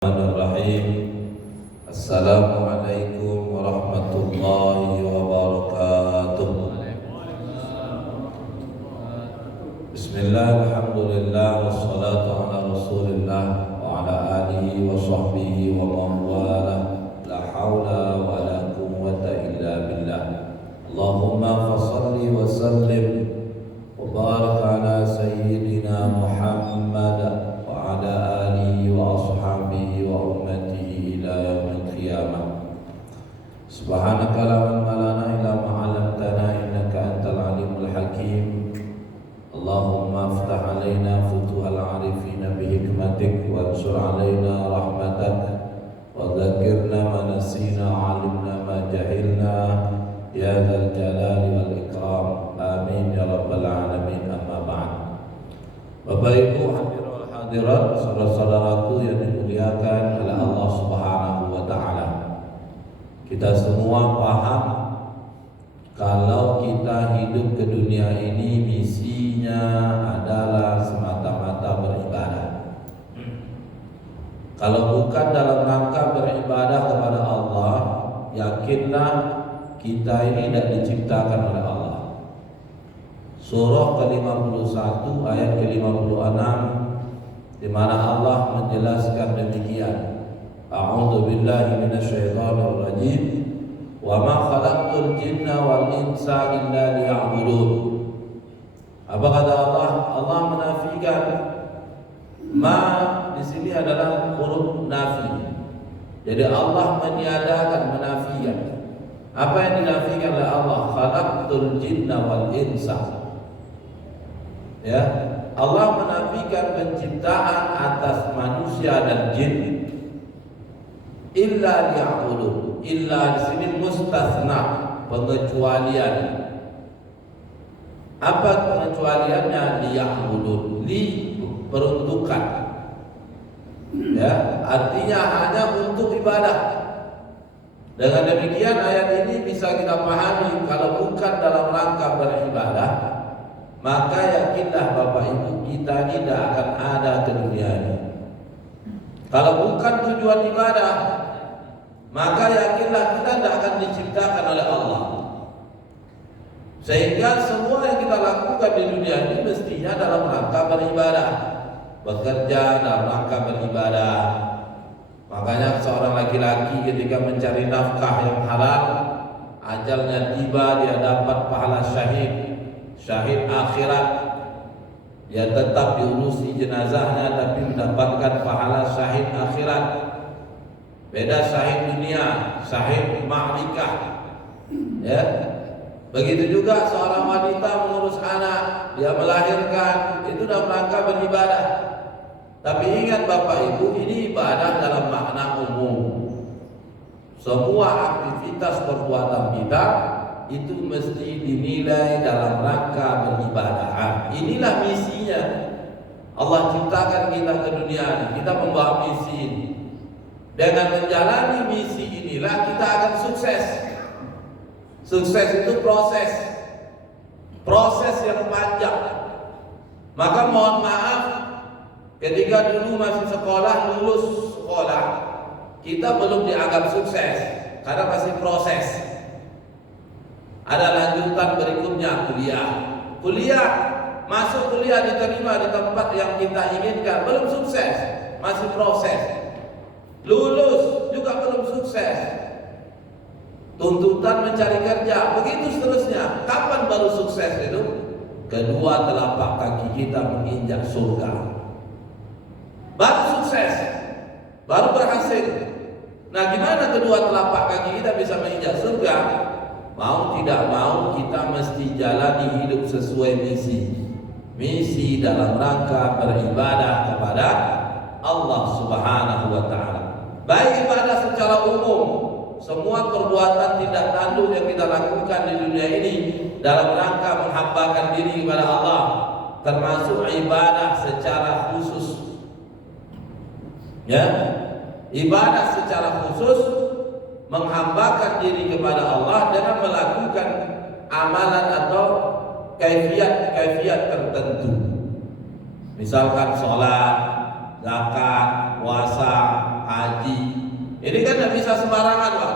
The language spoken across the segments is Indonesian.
Bismillahirrahmanirrahim. Assalamualaikum warahmatullahi wabarakatuh. Bismillah, alhamdulillah, wassalatu ala rasulillah wa ala alihi wa sahbihi wa mawala. La hawla wa la quwwata illa billah. Allahumma fasalli wa sallim wa barik ala sayyidina Muhammad وعلى آله وأصحابه وأمته إلى يوم القيامة. سبحانك لا علم لنا إلا ما علمتنا إنك أنت العليم الحكيم. اللهم افتح علينا فتوح العارفين بحكمتك وانشر علينا رحمتك وذكرنا ما نسينا وعلمنا ما جهلنا يا ذا الجلال والإكرام. آمين يا رب العالمين. أما بعد. Bapak Ibu hadirat, saudara-saudaraku yang dimuliakan oleh Allah Subhanahu wa taala. Kita semua paham kalau kita hidup ke dunia ini misinya adalah semata-mata beribadah. Kalau bukan dalam rangka beribadah kepada Allah, yakinlah kita ini tidak diciptakan oleh Allah. Surah ke-51 ayat ke-56 di mana Allah menjelaskan demikian. A'udzu billahi minasyaitonir rajim. Wa ma khalaqtul jinna wal insa illa liya'budun. Apa kata Allah? Allah menafikan ma di sini adalah huruf nafi. Jadi Allah meniadakan, menafikan. Apa yang dinafikan oleh Allah? Khalaqtul jinna wal insa. Ya, Allah menafikan penciptaan atas manusia dan jin. Illa liya'budun. Illa di sini mustasna, pengecualian. Apa pengecualiannya? Liya'budun. Li peruntukan. Ya, artinya hanya untuk ibadah. Dengan demikian ayat ini bisa kita pahami kalau bukan dalam rangka beribadah, maka yakinlah Bapak Ibu kita tidak akan ada ke dunia ini. Kalau bukan tujuan ibadah, maka yakinlah kita tidak akan diciptakan oleh Allah. Sehingga semua yang kita lakukan di dunia ini mestinya dalam rangka beribadah. Bekerja dalam rangka beribadah. Makanya seorang laki-laki ketika mencari nafkah yang halal, ajalnya tiba dia dapat pahala syahid akhirat. Dia tetap diurusi jenazahnya tapi mendapatkan pahala syahid akhirat. Beda syahid dunia, syahid ma'rikah. Ya. Begitu juga seorang wanita mengurus anak, dia melahirkan, itu dalam rangka beribadah. Tapi ingat Bapak Ibu, ini ibadah dalam makna umum. Semua aktivitas perbuatan kita itu mesti dinilai dalam rangka beribadah. Inilah misinya. Allah ciptakan kita ke dunia ini, kita membawa misi ini. Dengan menjalani misi inilah kita akan sukses. Sukses itu proses yang panjang. Maka mohon maaf, ketika dulu masih sekolah, lulus sekolah, kita belum dianggap sukses karena masih proses. Ada lanjutan berikutnya, kuliah, masuk kuliah, diterima di tempat yang kita inginkan, belum sukses, masih proses. Lulus juga belum sukses. Tuntutan mencari kerja, begitu seterusnya. Kapan baru sukses itu? Kedua telapak kaki kita menginjak surga, baru sukses, baru berhasil. Nah, gimana kedua telapak kaki kita bisa menginjak surga? Mau tidak mau kita mesti jalani hidup sesuai misi dalam rangka beribadah kepada Allah Subhanahu wa taala. Baik ibadah secara umum, semua perbuatan tindak tanduk yang kita lakukan di dunia ini dalam rangka menghambakan diri kepada Allah, termasuk ibadah secara khusus. Ya, ibadah secara khusus menghambakan diri kepada Allah dengan melakukan amalan atau kaifiat tertentu. Misalkan sholat, zakat, puasa, bisa sembarangan, Pak.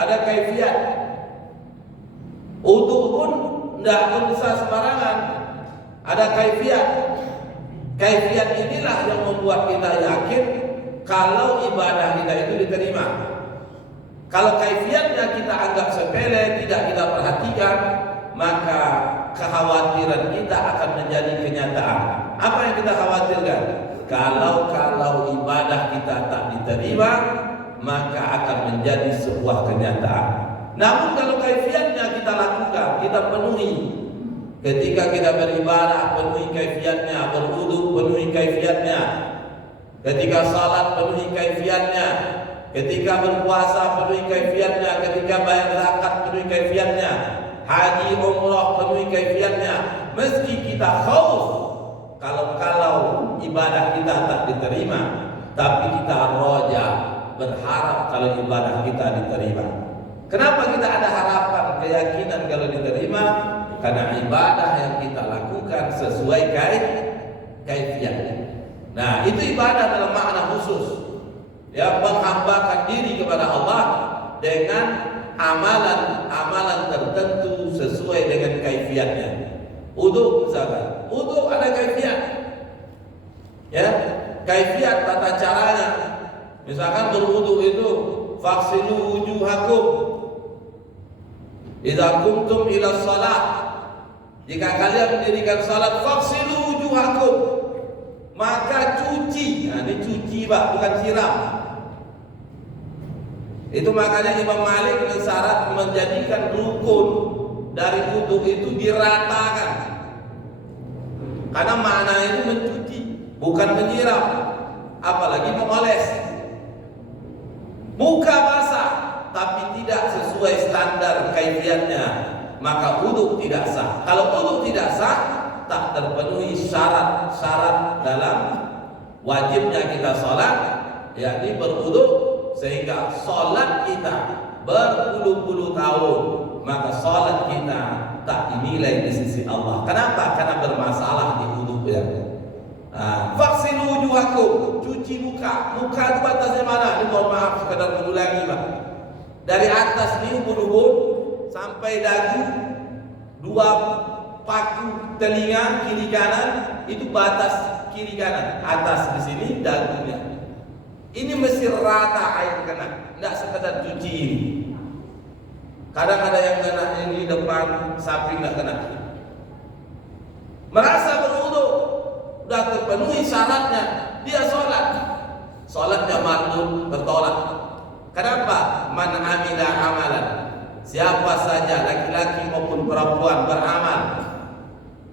Ada kaifiat. Wudu pun tidak bisa sembarangan. Ada kaifiat. Kaifiat inilah yang membuat kita yakin kalau ibadah kita itu diterima. Kalau kaifiatnya kita anggap sepele, tidak kita perhatikan, maka kekhawatiran kita akan menjadi kenyataan. Apa yang kita khawatirkan? Kalau ibadah kita tak diterima, maka akan menjadi sebuah kenyataan. Namun kalau kaifiatnya kita lakukan, kita penuhi. Ketika kita beribadah, penuhi kaifiatnya. Berwudu, penuhi kaifiatnya. Ketika salat, penuhi kaifiatnya. Ketika berpuasa, penuhi kaifiatnya. Ketika bayar zakat, penuhi kaifiatnya. Haji, umrah, penuhi kaifiatnya. Meski kita khauf kalau ibadah kita tak diterima, tapi kita roja, berharap kalau ibadah kita diterima. Kenapa kita ada harapan, keyakinan kalau diterima? Karena ibadah yang kita lakukan sesuai kaifiatnya. Nah, itu ibadah dalam makna khusus. Ya, menghambakan diri kepada Allah dengan amalan-amalan tertentu sesuai dengan kaifiatnya. Wudu misalkan, wudu ada kaifiat. Ya, kaifiat tata caranya. Misalkan berwudu itu faghsilu wujuhakum idza qumtum ila shalah. Jika kalian mendirikan salat, faghsilu wujuhakum, maka cuci. Nah, ini cuci, Pak, bukan siram. Itu makanya Imam Malik mensyarat menjadikan rukun dari wudu itu diratakan. Karena makna itu mencuci, bukan menyiram, apalagi memoles. Muka basah tapi tidak sesuai standar kaifiatnya, maka wudu tidak sah. Kalau wudu tidak sah, tak terpenuhi syarat-syarat dalam wajibnya kita sholat, yakni berwudu. Sehingga sholat kita berpuluh-puluh tahun, maka sholat kita tak dinilai di sisi Allah. Kenapa? Karena bermasalah di wudu ya. Faghsilu wujuhakum, cuci muka. Muka itu batasnya mana? Ini mohon maaf sekadar mengulangi, Pak. Dari atas ini ubun-ubun sampai dagu, dua paku telinga kiri kanan, itu batas kiri kanan. Atas di sini dagunya. Ini mesti rata air kena, tidak sekedar cuci ini. Kadang ada yang kena ini depan, samping tidak kena. Merasa berwudu, sudah terpenuhi syaratnya, dia sholat. Sholatnya mardud, tertolak. Kenapa? Man amila amalan. Siapa saja laki-laki maupun perempuan beramal,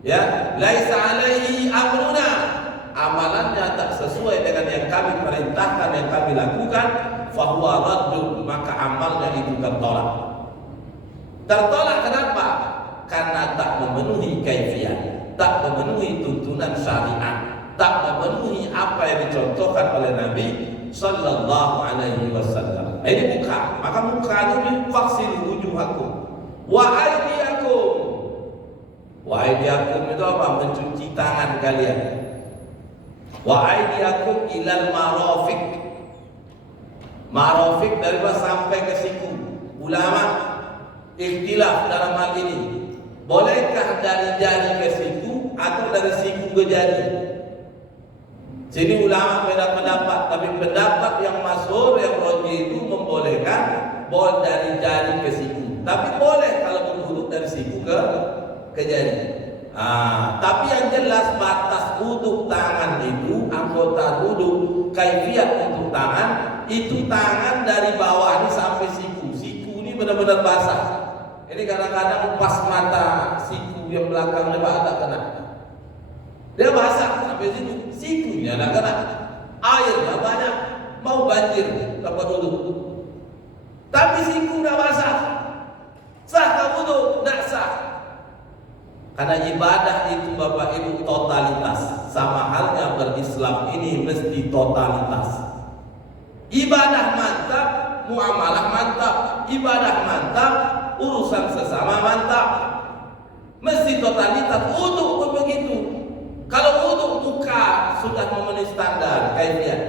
ya, laisa alaihi amruna, amalannya tak sesuai dengan yang kami perintahkan, yang kami lakukan, fahuwa raddun, maka amalnya itu tertolak. Tertolak kenapa? Karena tak memenuhi kaifiat, tak memenuhi tuntunan syariat, tak memenuhi apa yang dicontohkan oleh Nabi sallallahu alaihi wasallam. Ini muka, maka muka itu faghsilu wujuhakum wa aydiyakum. Wa aydiyakum itu apa? Mencuci tangan kalian. Wa aydiyakum ilal marafiq. Marafiq dari sampai ke siku. Ulama ikhtilaf dalam hal ini. Bolehkah dari jari ke siku atau dari siku ke jari? Sini ulama beda pendapat, tapi pendapat yang masyhur, yang rajih itu membolehkan boleh dari jari ke siku. Tapi boleh kalau berwudu dari siku ke jari. Tapi yang jelas batas wudu tangan itu, anggota wudu, kaifiat untuk tangan itu tangan dari bawah ini sampai siku. Siku ini benar-benar basah. Ini kadang-kadang pas mata siku yang belakang lebar tak kena. Dia basah sampai situ, sikunya tak kena. Airnya banyak, mau banjir tempat wudu. Tapi siku dah basah. Sah ke wudu? Tak sah. Karena ibadah itu Bapak Ibu totalitas. Sama halnya berislam ini mesti totalitas. Ibadah mantap, muamalah mantap. Ibadah mantap, urusan sesama mantap. Mesti totalitas. Wudu pun begitu. Kalau wudu muka sudah memenuhi standar kaifiat,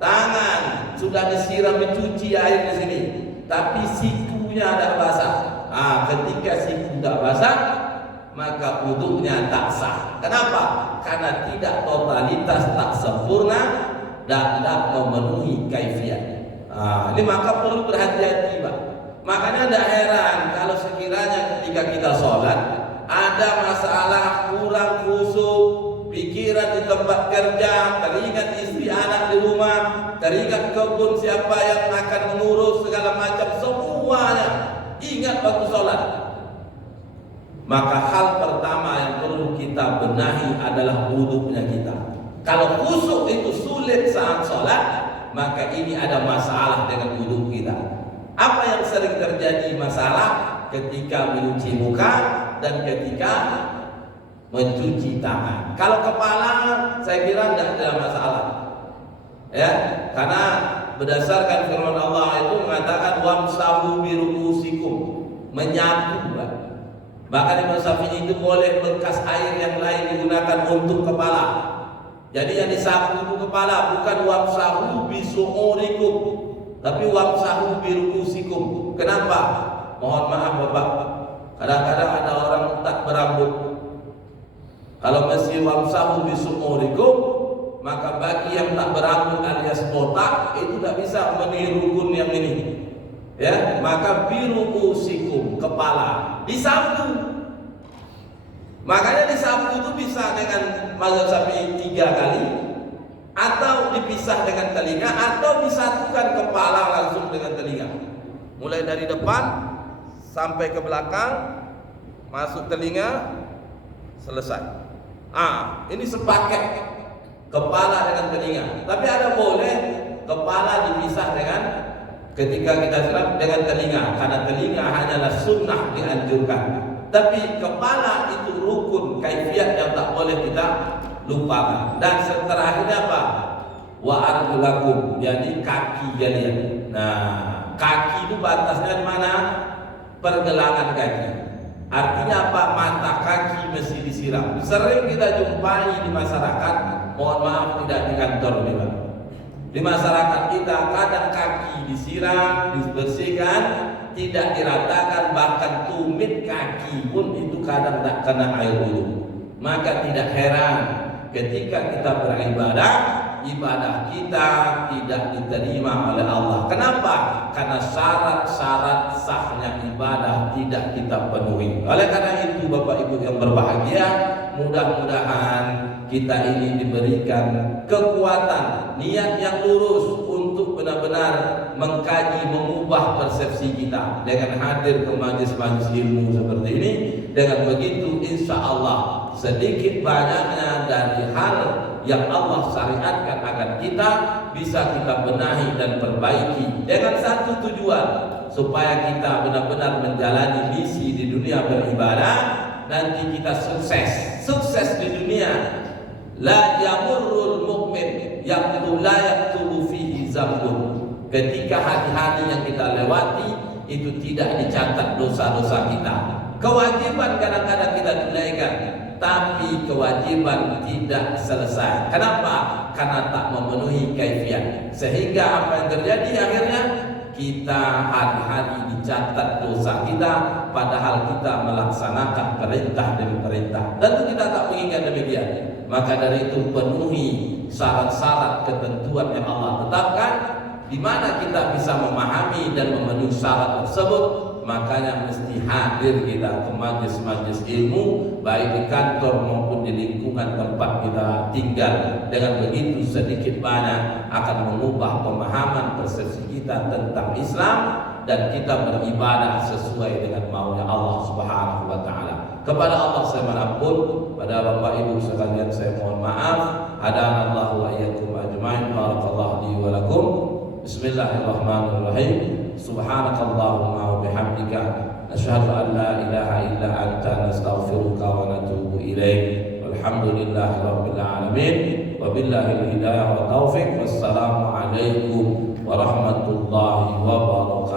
tangan sudah disiram dicuci air di sini, tapi sikunya tidak basah. Ketika siku tidak basah, maka wudunya tak sah. Kenapa? Karena tidak totalitas, tak sempurna, dan tidak memenuhi kaifiat. Ini maka perlu berhati-hati, Pak. Makanya tidak heran kalau sekiranya ketika kita sholat ada masalah kurang khusyuk, pikiran di tempat kerja, teringat istri anak di rumah, teringat kebun siapa yang akan mengurus segala macam, semuanya ingat waktu sholat. Maka hal pertama yang perlu kita benahi adalah wudunya kita. Kalau khusyuk itu sulit saat sholat, maka ini ada masalah dengan wudu kita. Apa yang sering terjadi masalah ketika mencuci muka dan ketika mencuci tangan. Kalau kepala saya kira tidak ada masalah, ya, karena berdasarkan firman Allah itu mengatakan wamsahu biruusikum, menyapu. Bahkan Imam Syafi'i itu boleh bekas air yang lain digunakan untuk kepala. Jadi yang disapu itu kepala, bukan wamsahu bisu'urikum, tapi wamsahu biruusikum. Kenapa? Mohon maaf Bapak, kadang-kadang ada orang tak berambut. Kalau masih wamsahu bisu'urikum, maka bagi yang tak berambut alias botak itu tak bisa meniru rukun yang ini. Ya, maka biruusikum, kepala disapu. Makanya disapu itu bisa dengan mazhab Syafi'i 3 kali, atau dipisah dengan telinga, atau disatukan kepala langsung dengan telinga. Mulai dari depan sampai ke belakang, masuk telinga, selesai. Ini sepaket kepala dengan telinga. Tapi ada boleh kepala dipisah dengan ketika kita siram dengan telinga, karena telinga hanyalah sunnah dianjurkan. Tapi kepala itu rukun kaifiat yang tak boleh kita lupakan. Dan terakhirnya apa? Wa arjulakum, jadi kaki kalian. Nah, kaki itu batasnya di mana? Pergelangan kaki. Artinya apa? Mata kaki mesti disiram. Sering kita jumpai di masyarakat, mohon maaf tidak di kantor nih Pak. Di masyarakat kita kadang kaki disiram, dibersihkan, tidak diratakan, bahkan tumit kaki pun itu kadang tak kena air wudu. Maka tidak heran ketika kita beribadah, ibadah kita tidak diterima oleh Allah. Kenapa? Karena syarat-syarat sahnya ibadah tidak kita penuhi. Oleh karena itu Bapak Ibu yang berbahagia, mudah-mudahan kita ini diberikan kekuatan, niat yang lurus untuk benar-benar mengkaji, mengubah persepsi kita dengan hadir ke majlis-majlis ilmu seperti ini. Dengan begitu insya Allah sedikit banyaknya dari hal yang Allah syariatkan agar kita bisa kita benahi dan perbaiki dengan satu tujuan, supaya kita benar-benar menjalani misi di dunia beribadah. Nanti kita sukses di dunia. La yamurrul mu'min yaqtu la yaktubu fihi zambun. Ketika hari-hari yang kita lewati itu tidak dicatat dosa-dosa kita. Kewajiban kadang-kadang kita tunaikan, tapi kewajiban tidak selesai. Kenapa? Karena tak memenuhi kaifiat. Sehingga apa yang terjadi akhirnya kita hari-hari dicatat dosa kita, padahal kita melaksanakan perintah demi perintah. Tentu kita tak mengingat demikian. Maka dari itu penuhi syarat-syarat ketentuan yang Allah tetapkan, di mana kita bisa memahami dan memenuhi syarat tersebut. Makanya mesti hadir kita ke majlis-majlis ilmu, baik di kantor maupun di lingkungan tempat kita tinggal. Dengan begitu sedikit banyak akan mengubah pemahaman persepsi kita tentang Islam, dan kita beribadah sesuai dengan maunya Allah Subhanahu wa taala. Kepada Allah saya manapun, pada Bapak Ibu sekalian saya mohon maaf. Hadanallahu wa iyyakum ajmain. Barakallahu li wa lakum. Bismillahirrahmanirrahim. Subhanakallahumma wa bihamdika asyhadu an la ilaha illa anta nastaghfiruka wa natubu ilaik. Walhamdulillahi rabbil alamin. Wabillahil hidayah wa taufiq. Wassalamu alaikum warahmatullahi wabarakatuh.